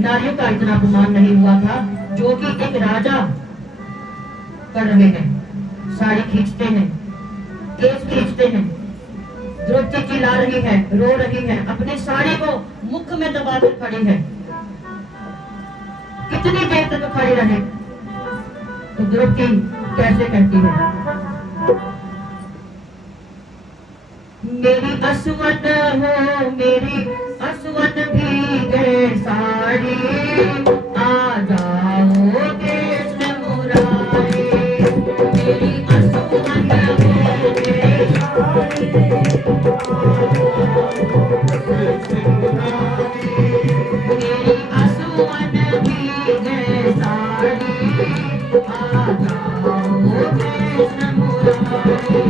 नारियों का इतना गुमान नहीं हुआ था जो कि एक राजा कर रहे हैं। साड़ी खींचते हैं, केस खींचते हैं। द्रौपदी चिल्ला रही है, रो रही है, अपनी साड़ी को मुख में दबाकर खड़ी है। कितनी देर तक खड़ी रहे? तो द्रौपदी कैसे कहती है, मेरी असवन हो, मेरी असवन भीगे साड़ी, आ जाओ कृष्ण मुरारी। मेरी असवन हो, मेरी साड़ी, मेरी असवन भीगे साड़ी, आ जाओ कृष्ण मुरारी।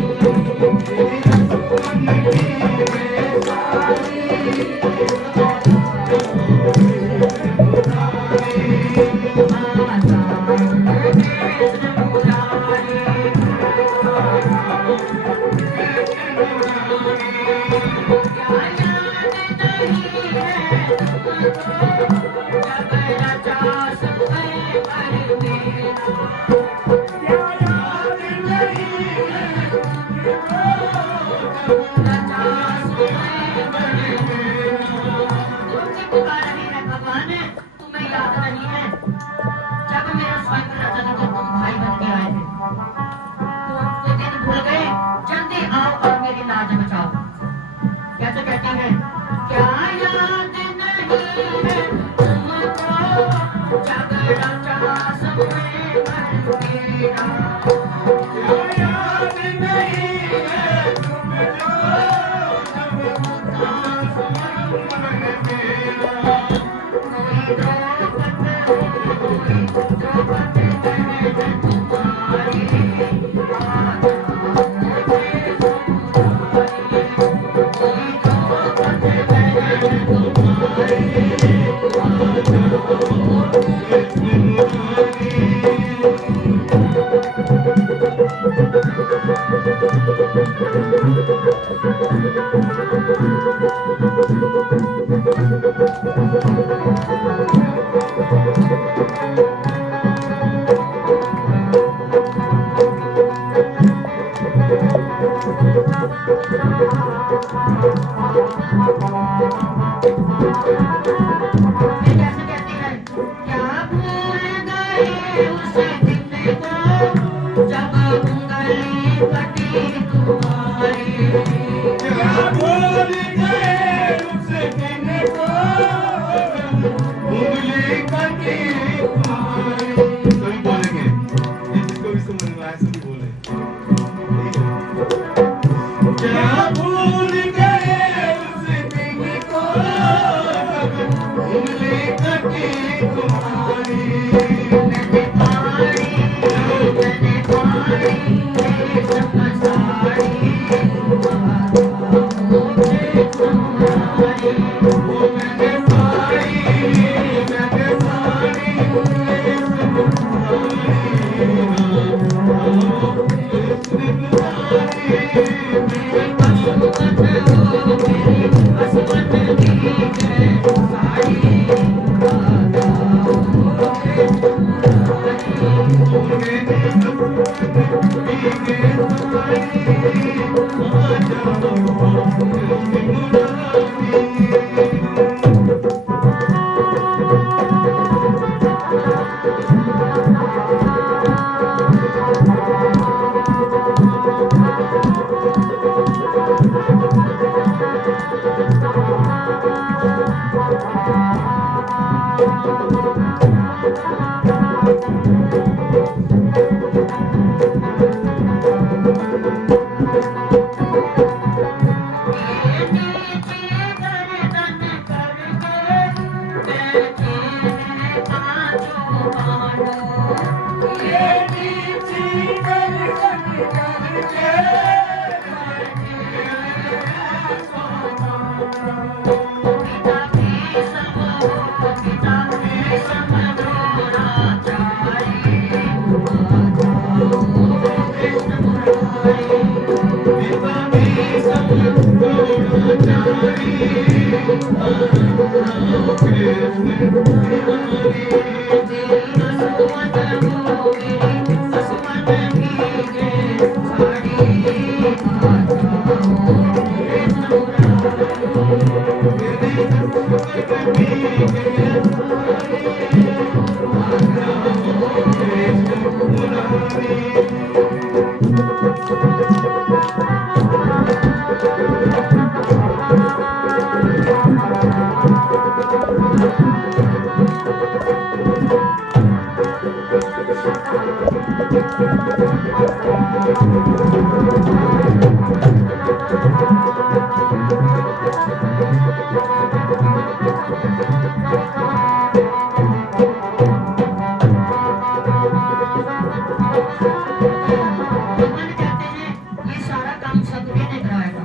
भगवान कहते हैं ये सारा काम सतगुरु ने कराया था।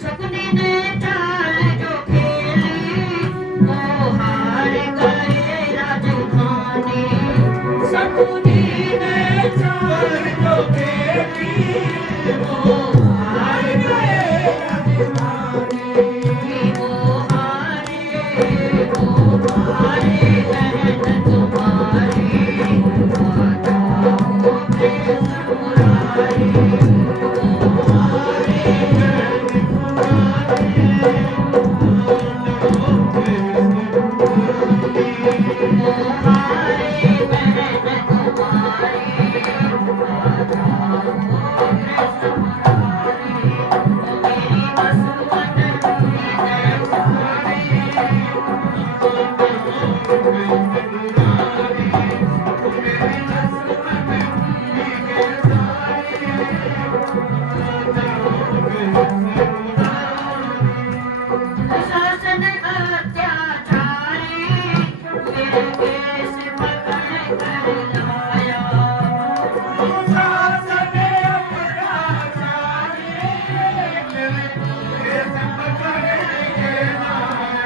सतगुरु ने चाल जो खेली वो हार गए राजधानी। सतगुरु ने चाल जो खेली वो हार गए राजधानी। वो हारे बहन तुम्हारी शासन अत्याचारी मेरे देश पकड़ कर लाया। शासन अत्याचारी मेरे देश पकड़ के लाया।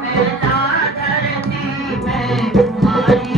मैला धरती में मारी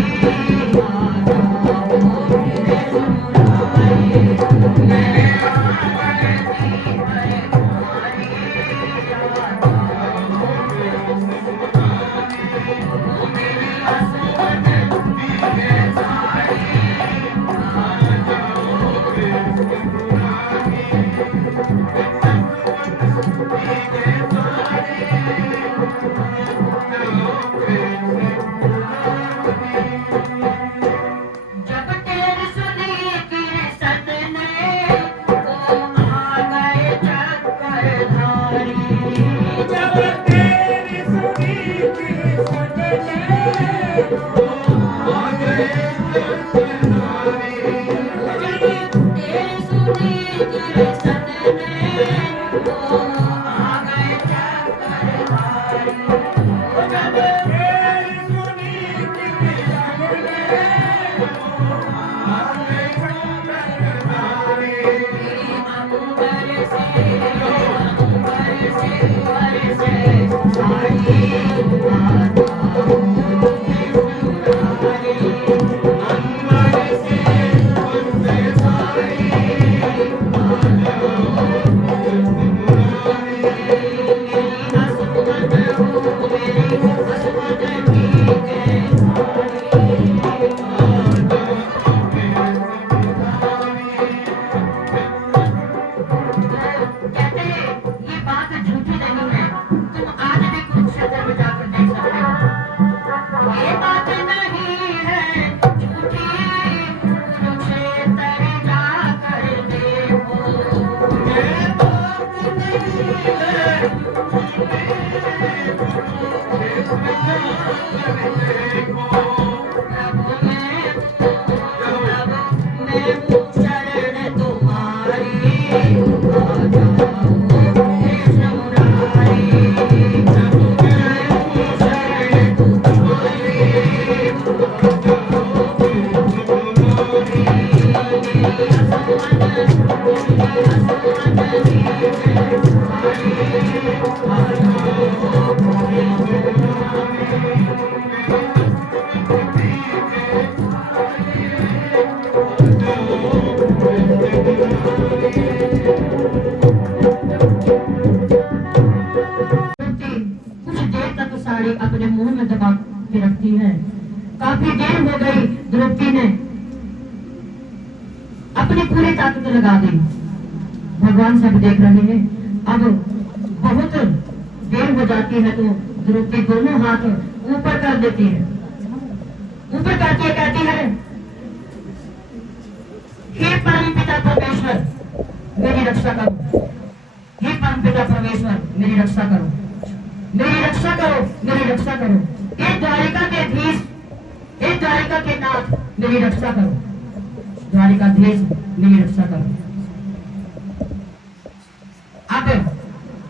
साड़ी अपने मुंह में दबा के रखती है। काफी देर हो गई, द्रौपदी ने अपनी पूरी ताकत लगा दी। भगवान सब देख रहे हैं। अब बहुत देर हो जाती है तो द्रौपदी दोनों हाथ ऊपर कर देती है। ऊपर करके कहती है, हे परम पिता परमेश्वर मेरी रक्षा करो, हे परम पिता परमेश्वर मेरी रक्षा करो, मेरी रक्षा करो, मेरी रक्षा करो। हे द्वारिका के धीश, हे द्वारिका के नाथ मेरी रक्षा करो, द्वारिकाधीश मेरी रक्षा करो। अब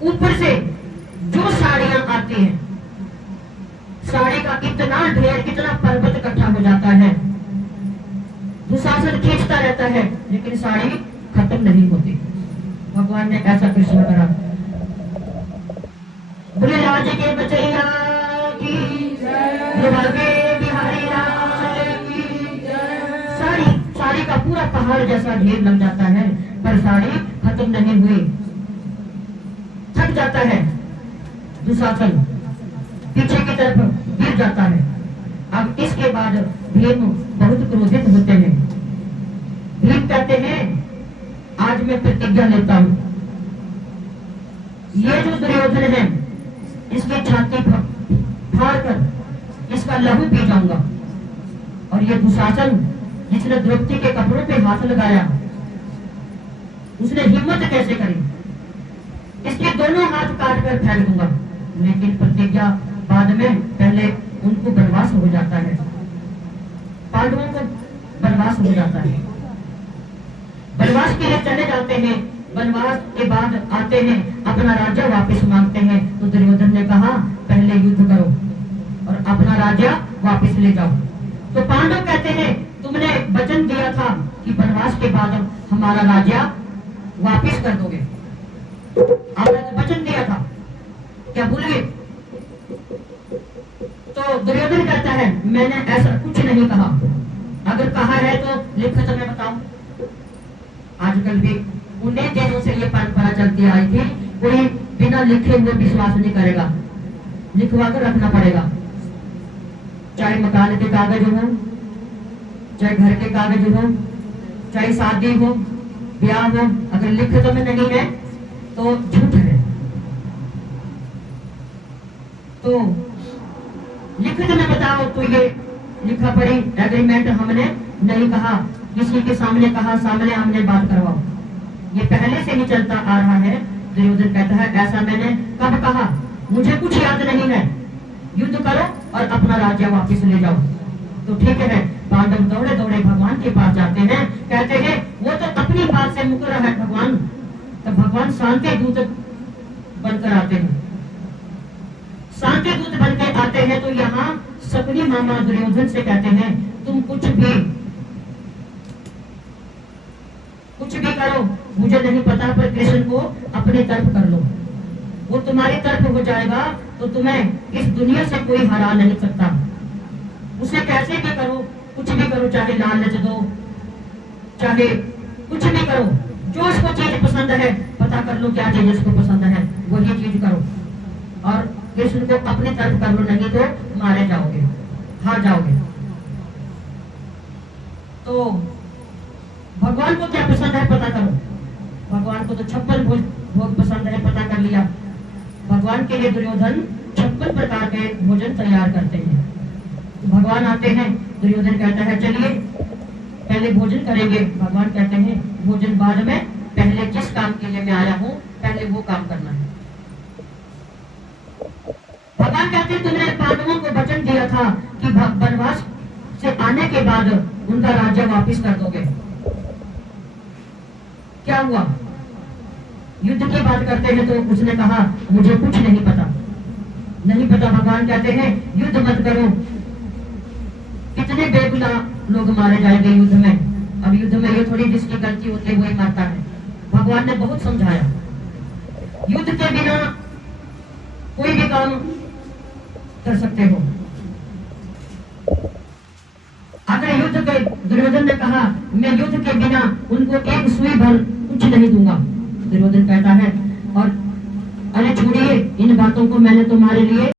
ऊपर से जो साड़ियां आती हैं, साड़ी का इतना ढेर, इतना पर्वत इकट्ठा हो जाता है। दुशासन खींचता रहता है लेकिन साड़ी खत्म नहीं होती। भगवान ने ऐसा कृष्ण करा। बोले राज के बचैया की जय, बिहारी लाल की जय। साड़ी का पूरा पहाड़ जैसा ढेर लग जाता है पर साड़ी खत्म नहीं हुई। थक जाता है दुशासन, पीछे की तरफ गिर जाता है। अब इसके बाद भीम बहुत क्रोधित होते हैं। भीम कहते हैं, आज मैं प्रतिज्ञा लेता हूं, ये जो दुर्योधन है इसकी छाती फाड़ कर इसका लहू पी जाऊंगा। और ये दुशासन जिसने द्रौपदी के कपड़ों पे हाथ लगाया, उसने हिम्मत कैसे करी, इसके दोनों हाथ काट कर फेंक दूंगा। लेकिन प्रतिज्ञा बाद में, पहले उनको वनवास हो जाता है, पांडवों को वनवास हो जाता है। वनवास के लिए चले जाते हैं। वनवास के बाद आते हैं, अपना राज्य वापस मांगते हैं। तो दुर्योधन ने कहा, पहले युद्ध करो और अपना राज्य वापस ले जाओ। तो पांडव कहते हैं, तुमने वचन दिया था कि वनवास के बाद हमारा राज्य वापस कर दोगे, आपने वचन दिया था, क्या भूल गए? तो दुर्योधन कहता है, मैंने ऐसा कुछ नहीं कहा, अगर कहा है तो लिखत में बताओ। आजकल भी उन्हीं दिनों से ये परंपरा चलती आई थी, कोई बिना लिखे हुए विश्वास नहीं करेगा, लिखवा कर रखना पड़ेगा। चाहे मकान के कागज हो, चाहे घर के कागज हो, चाहे शादी हो, ब्याह हो, अगर लिखत में नहीं है तो झूठ है। तो लिखित में बताओ तो ये लिखा पड़ी एग्रीमेंट हमने नहीं कहा, किसी के सामने कहा, सामने हमने बात करवाओ, ये पहले से ही चलता आ रहा है। दुर्योधन कहता है, ऐसा मैंने कब कहा, मुझे कुछ याद नहीं है, युद्ध करो और अपना राज्य वापस ले जाओ। तो ठीक है, पांडव दौड़े दौड़े भगवान के पास जाते हैं, कहते हैं वो तो अपनी बात से मुकर है भगवान। तो भगवान शांति दूत बनकर आते हैं। शांति दूत बनकर आते हैं तो यहाँ सपनी मामा दुर्योधन से कहते हैं, तुम कुछ भी करो, मुझे नहीं पता, पर कृष्ण को अपनी तरफ कर लो, वो तुम्हारी तरफ हो जाएगा तो तुम्हें इस दुनिया से कोई हरा नहीं सकता। उसे कैसे भी करो, कुछ भी करो, चाहे लालच दो, चाहे कुछ भी करो, जो उसको चीज पसंद है, पता कर लो क्या चीज उसको पसंद है, वही चीज करो और कृष्ण को अपनी तरफ कर लो, नहीं तो मारे जाओगे, हार जाओगे। तो भगवान को क्या पसंद है पता करो। भगवान को तो 56 भोग पसंद है, पता कर लिया। भगवान के लिए दुर्योधन 56 प्रकार के भोजन तैयार करते हैं। तो भगवान आते हैं, दुर्योधन कहता है चलिए पहले भोजन करेंगे। भगवान कहते हैं भोजन बाद में, पहले जिस काम के लिए मैं आया हूँ पहले वो काम करना है। भगवान कहते हैं तुमने पांडवों को वचन दिया था कि वनवास से आने के बाद उनका राज्य वापस कर दोगे, क्या हुआ? युद्ध की बात करते हैं तो उसने कहा मुझे कुछ नहीं पता, नहीं पता। भगवान कहते हैं युद्ध मत करो, कितने बेगुनाह लोग मारे जाएंगे युद्ध में। अब युद्ध में ये थोड़ी जिसकी गलती होती है वही मरता है। भगवान ने बहुत समझाया, युद्ध के बिना कोई भी काम कर सकते हो। अगर युद्ध के, दुर्योधन ने कहा मैं युद्ध के बिना उनको एक सुई भर कुछ नहीं दूंगा। दुर्योधन कहता है और अरे छोड़िए, इन बातों को मैंने तुम्हारे लिए